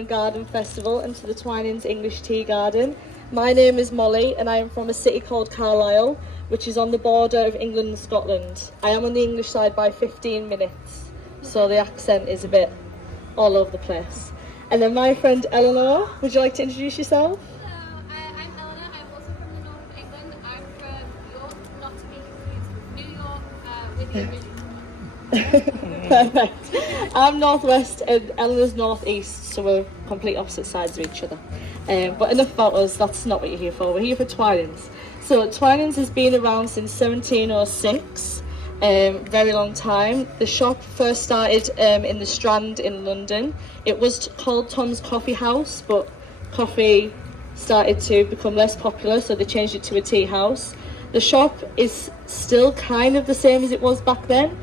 and Garden Festival and to the Twinings English Tea Garden. My name is Molly and I am from a city called Carlisle, which is on the border of England and Scotland. I am on the English side by 15 minutes, so the accent is a bit all over the place. And then my friend Eleanor, would you like to introduce yourself? Hello, I'm Eleanor. I'm also from the north of England. I'm from York, not to be confused with New York, with the original. Perfect. I'm northwest and Eleanor's northeast, so we're complete opposite sides of each other. But enough about us, that's not what you're here for. We're here for Twinings. So Twinings has been around since 1706, very long time. The shop first started in the Strand in London. It was called Tom's Coffee House, but coffee started to become less popular, so they changed it to a tea house. The shop is still kind of the same as it was back then.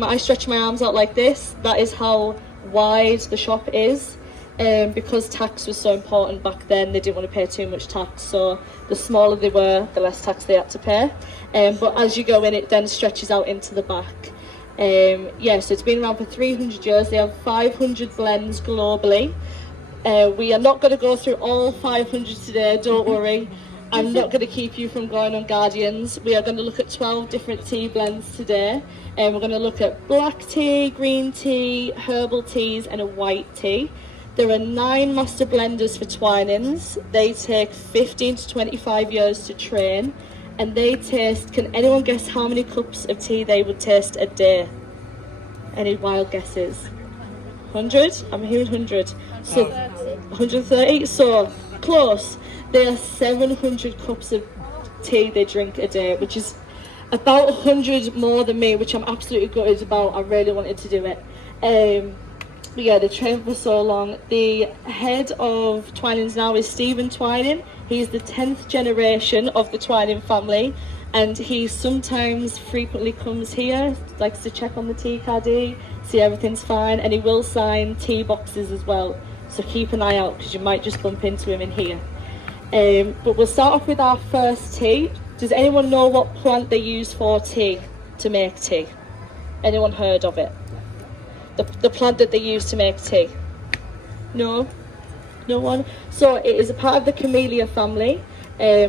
I stretch my arms out like this, that is how wide the shop is. Because tax was so important back then, they didn't want to pay too much tax, so the smaller they were, the less tax they had to pay. But as you go in, it then stretches out into the back. So it's been around for 300 years. They have 500 blends globally. We are not going to go through all 500 today, don't worry. I'm not going to keep you from going on Guardians. We are going to look at 12 different tea blends today. We're going to look at black tea, green tea, herbal teas and a white tea. There are 9 master blenders for Twinings. They take 15 to 25 years to train, and they taste, can anyone guess how many cups of tea they would taste a day? Any wild guesses? 100? I'm hearing 100. So 130? So close. There are 700 cups of tea they drink a day, which is about 100 more than me, which I'm absolutely gutted about. I really wanted to do it. But yeah, they trained for so long. The head of Twinings now is Stephen Twining. He's the 10th generation of the Twining family, and he sometimes frequently comes here, likes to check on the tea caddy, see everything's fine, and he will sign tea boxes as well. So keep an eye out, because you might just bump into him in here. But we'll start off with our first tea. Does anyone know what plant they use for tea, to make tea? Anyone heard of it? The plant that they use to make tea? No? No one? So it is a part of the camellia family,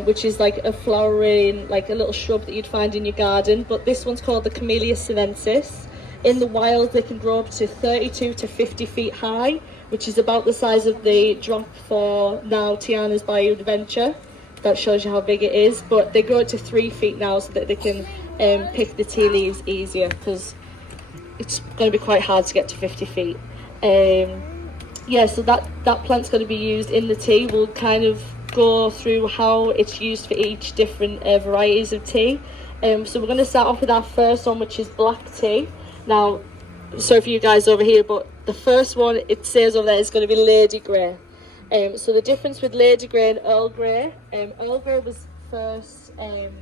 which is like a flowering, like a little shrub that you'd find in your garden, but this one's called the Camellia sinensis. In the wild they can grow up to 32 to 50 feet high, which is about the size of the drop for now Tiana's Bayou Adventure. That shows you how big it is, but they grow it to 3 feet now so that they can pick the tea leaves easier, because it's going to be quite hard to get to 50 feet. So that plant's going to be used in the tea. We'll kind of go through how it's used for each different varieties of tea. So we're going to start off with our first one, which is black tea. Now, sorry for you guys over here, but the first one, it says over there, is going to be Lady Grey. So the difference with Lady Grey and Earl Grey, Earl Grey was first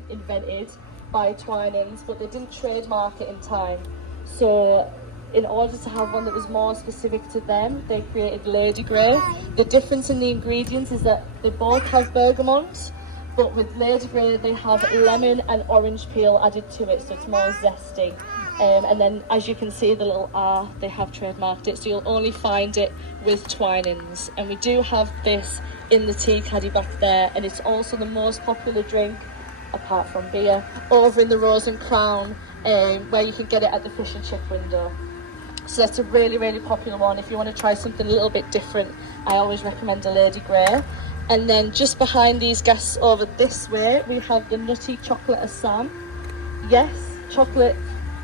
invented by Twinings, but they didn't trademark it in time. So in order to have one that was more specific to them, they created Lady Grey. The difference in the ingredients is that they both have bergamot, but with Lady Grey they have lemon and orange peel added to it, so it's more zesty. And then, as you can see, the little R, they have trademarked it, so you'll only find it with Twinings. And we do have this in the tea caddy back there, and it's also the most popular drink, apart from beer, over in the Rose and Crown, where you can get it at the fish and chip window. So that's a really, really popular one. If you want to try something a little bit different, I always recommend a Lady Grey. And then just behind these guests over this way, we have the Nutty Chocolate Assam. Yes, chocolate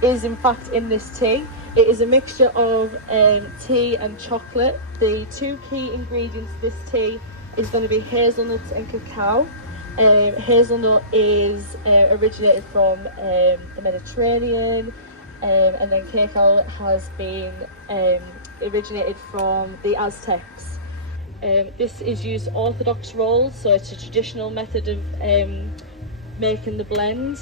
is in fact in this tea. It is a mixture of tea and chocolate. The 2 key ingredients of this tea is going to be hazelnuts and cacao. Hazelnut is originated from the Mediterranean, and then cacao has been originated from the Aztecs. This is used orthodox rolls, so it's a traditional method of making the blend,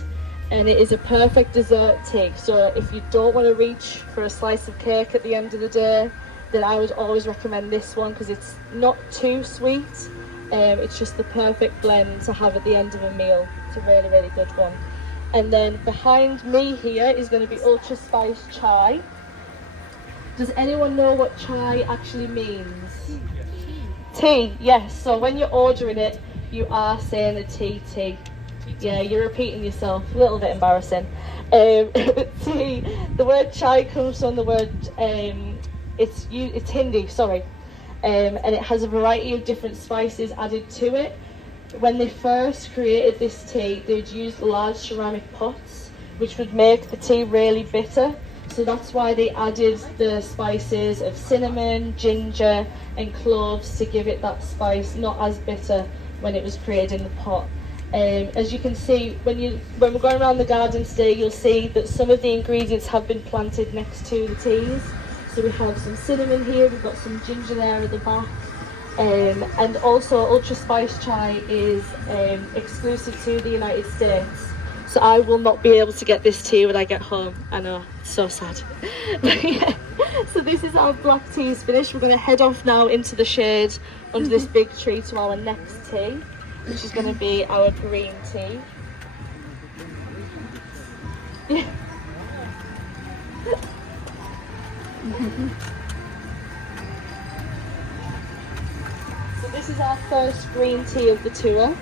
and it is a perfect dessert tea. So if you don't want to reach for a slice of cake at the end of the day, then I would always recommend this one, because it's not too sweet. It's just the perfect blend to have at the end of a meal. It's a really, really good one. And then behind me here is going to be ultra spiced chai. Does anyone know what chai actually means? Tea, yes. So when you're ordering it, you are saying a tea. Yeah, you're repeating yourself. A little bit embarrassing. Tea. The word chai comes from the word. It's Hindi. Sorry. And it has a variety of different spices added to it. When they first created this tea, they'd use large ceramic pots, which would make the tea really bitter. So that's why they added the spices of cinnamon, ginger and cloves to give it that spice, not as bitter when it was created in the pot. As you can see, when we're going around the garden today, you'll see that some of the ingredients have been planted next to the teas. So we have some cinnamon here, we've got some ginger there at the back. And also Ultra Spice Chai is exclusive to the United States. So I will not be able to get this tea when I get home. I know, it's so sad. But yeah, so this is our black teas finished. We're going to head off now into the shade under this big tree to our next tea, which is going to be our green tea. Yeah. So this is our first green tea of the tour.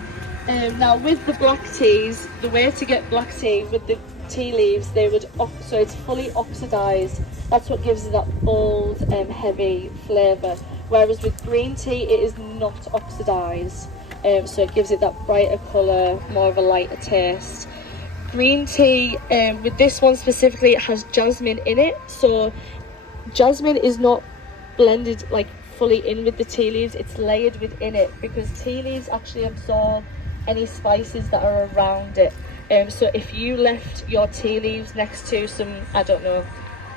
Now with the black teas, the way to get black tea with the tea leaves, so it's fully oxidized. That's what gives it that bold, heavy flavour. Whereas with green tea, it is not oxidized. So it gives it that brighter colour, more of a lighter taste. Green tea, with this one specifically, it has jasmine in it. So jasmine is not blended like fully in with the tea leaves, it's layered within it because tea leaves actually absorb any spices that are around it. So if you left your tea leaves next to some, I don't know,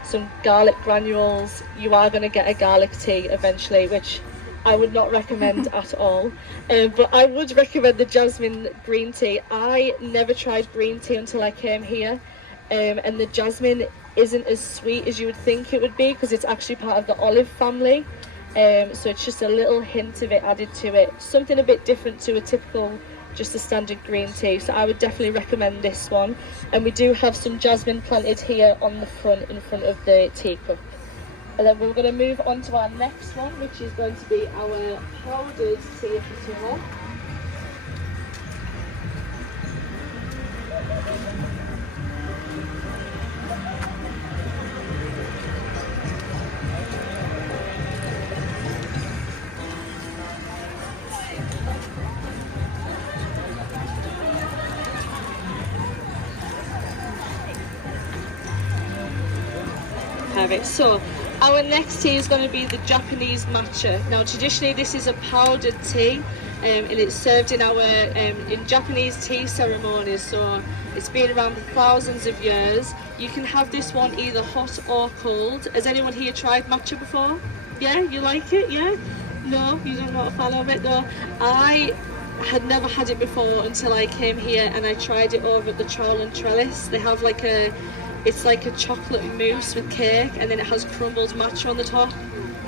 some garlic granules, you are going to get a garlic tea eventually, which I would not recommend at all. But I would recommend the jasmine green tea. I never tried green tea until I came here, and the jasmine isn't as sweet as you would think it would be because it's actually part of the olive family. So it's just a little hint of it added to it, something a bit different to a typical, just a standard green tea. So I would definitely recommend this one. And we do have some jasmine planted here on the front, in front of the teacup. And then we're going to move on to our next one, which is going to be our powdered tea of the tour. Perfect. So our next tea is going to be the Japanese matcha. Now traditionally this is a powdered tea, and it's served in our in Japanese tea ceremonies, so it's been around for thousands of years. You can have this one either hot or cold. Has anyone here tried matcha before? Yeah, you like it? Yeah? No, you're not a fan of it? No. I had never had it before until I came here and I tried it over at the Trowel and Trellis. They have it's like a chocolate mousse with cake, and then it has crumbled matcha on the top.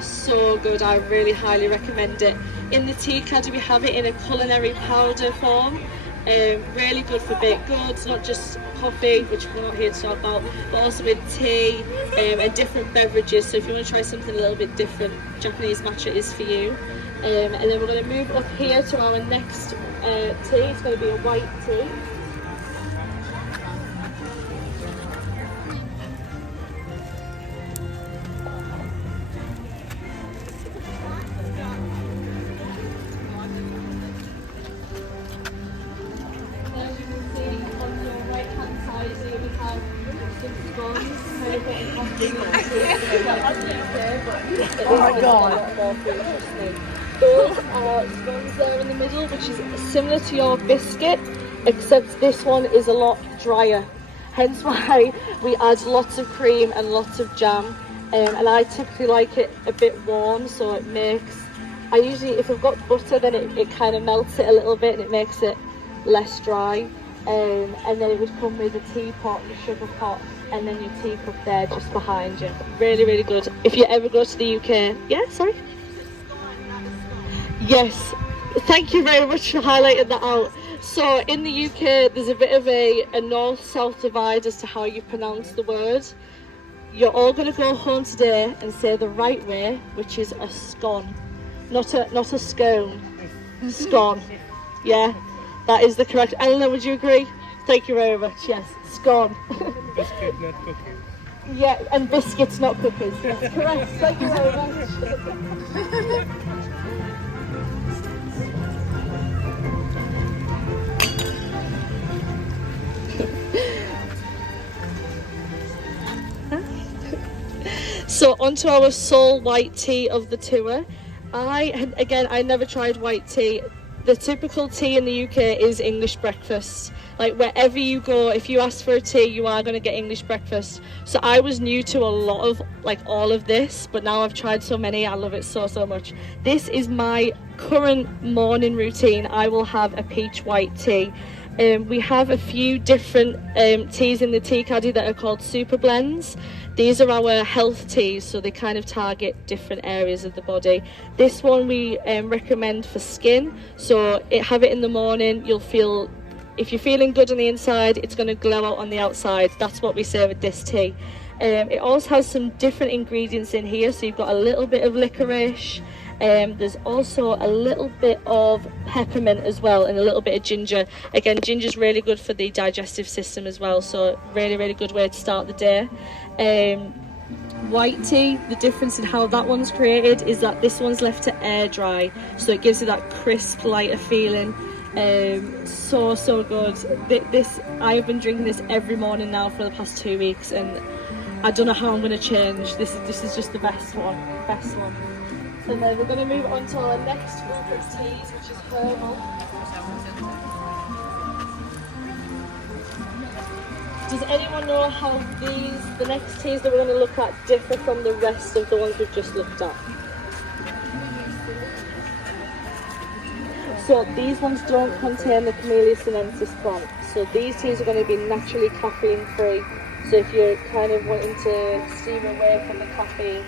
So good, I really highly recommend it. In the tea caddy we have it in a culinary powder form. Really good for baked goods, not just coffee, which we're not here to talk about, but also with tea and different beverages. So if you want to try something a little bit different, Japanese matcha is for you. And then we're going to move up here to our next tea. It's going to be a white tea. Oh my god. Those are scones there in the middle, which is similar to your biscuit, except this one is a lot drier. Hence why we add lots of cream and lots of jam. And I typically like it a bit warm, so it makes, I usually, if I've got butter, then it kind of melts it a little bit and it makes it less dry. And then it would come with a teapot, the sugar pot, and then your teacup there just behind you. Really, really good. If you ever go to the UK, yeah, sorry? Yes, thank you very much for highlighting that out. So in the UK, there's a bit of a north-south divide as to how you pronounce the word. you're all going to go home today and say the right way, which is a scone, not a scone. Scone. Yeah, that is the correct. Eleanor, would you agree? Thank you very much. Yes, scone. Biscuit, not cookies. Yeah, and biscuits, not cookies. That's correct. Thank you very much. So onto our sole white tea of the tour. I never tried white tea. The typical tea in the UK is English breakfast. Like wherever you go, if you ask for a tea, you are going to get English breakfast. So I was new to a lot of all of this, but now I've tried so many, I love it so much. This is my current morning routine. I will have a peach white tea. We have a few different teas in the tea caddy that are called super blends. These are our health teas, so they kind of target different areas of the body. This one we recommend for skin, so have it in the morning. You'll feel, if you're feeling good on the inside, it's going to glow out on the outside. That's what we say with this tea. It also has some different ingredients in here, so you've got a little bit of licorice. There's also a little bit of peppermint as well, and a little bit of ginger. Again, ginger's really good for the digestive system as well, so really good way to start the day. White tea, the difference in how that one's created is that this one's left to air dry, so it gives you that crisp, lighter feeling. So good. This I've been drinking this every morning now for the past 2 weeks, and I don't know how I'm going to change. This is just the best one. And then we're going to move on to our next group of teas, which is herbal. Does anyone know how the next teas that we're going to look at differ from the rest of the ones we've just looked at? So these ones don't contain the Camellia sinensis plant. So these teas are going to be naturally caffeine free. So if you're kind of wanting to steer away from the caffeine,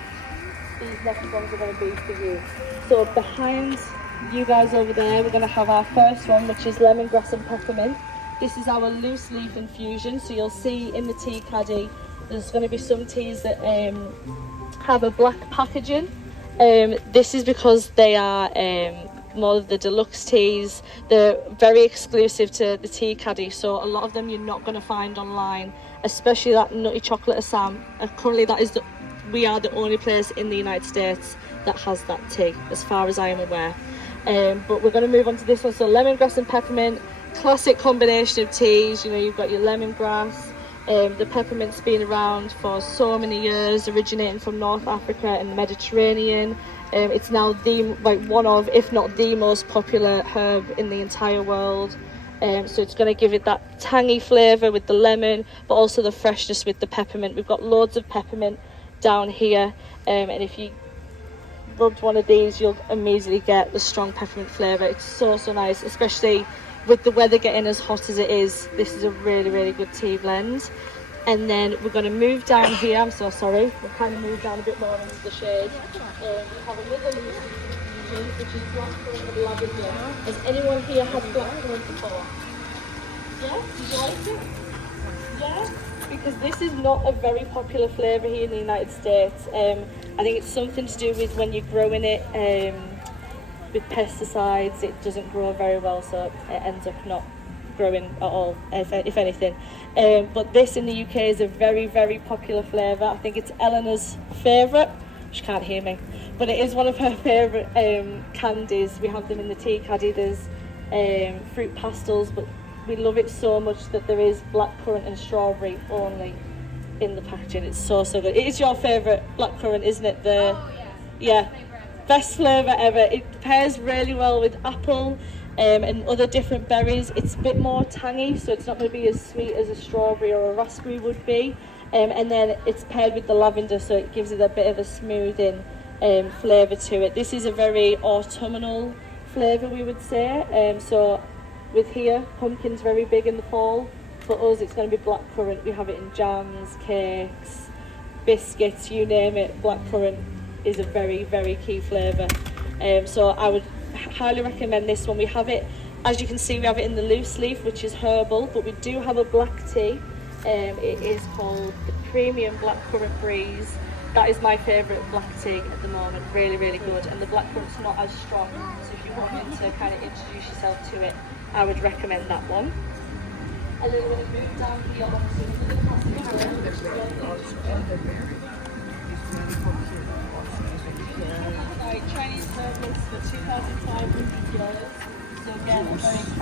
these next ones are going to be for you. So behind you guys over there, we're going to have our first one, which is lemongrass and peppermint. This is our loose leaf infusion. So you'll see in the tea caddy, there's going to be some teas that have a black packaging. This is because they are more of the deluxe teas. They're very exclusive to the tea caddy, so a lot of them you're not going to find online, especially that nutty chocolate Assam. Currently we are the only place in the United States that has that tea, as far as I am aware. But we're going to move on to this one. So lemongrass and peppermint, classic combination of teas. You know, you've got your lemongrass, the peppermint's been around for so many years, originating from North Africa and the Mediterranean. It's now one of, if not the most popular herb in the entire world. So it's going to give it that tangy flavour with the lemon, but also the freshness with the peppermint. We've got loads of peppermint down here, and if you rubbed one of these, you'll immediately get the strong peppermint flavour. It's so nice, especially with the weather getting as hot as it is. This is a really good tea blend. And then we're going to move down here. I'm so sorry, we'll kind of move down a bit more into the shade. We have another loose infusion, which is blackcurrant and lavender. Has anyone here had blackcurrant before? Yeah? Did you like it? Yeah? Because this is not a very popular flavour here in the United States. I think it's something to do with when you're growing it with pesticides, it doesn't grow very well, so it ends up not growing at all, if anything. But this in the UK is a very popular flavour. I think it's Eleanor's favourite. She can't hear me, but it is one of her favourite candies. We have them in the tea caddy. There's fruit pastels, but we love it so much that there is blackcurrant and strawberry only in the packaging. It's so good. It is your favourite blackcurrant, isn't it? Yeah, best flavour ever. It pairs really well with apple and other different berries. It's a bit more tangy, so it's not going to be as sweet as a strawberry or a raspberry would be. And then it's paired with the lavender, so it gives it a bit of a smoothing flavour to it. This is a very autumnal flavour, we would say. So with here, pumpkin's very big in the fall. For us, it's going to be blackcurrant. We have it in jams, cakes, biscuits, you name it. Blackcurrant is a very key flavour. So I would highly recommend this one. We have it, as you can see, we have it in the loose leaf, which is herbal, but we do have a black tea, It is called the Premium Blackcurrant Breeze. That is my favourite black tea at the moment, really, really good. And the blackcurrant's not as strong, so if you're wanting to kind of introduce yourself to it, I would recommend that one. And then we're going to move down here onto the Chinese service for 2,500 euros. So again, a very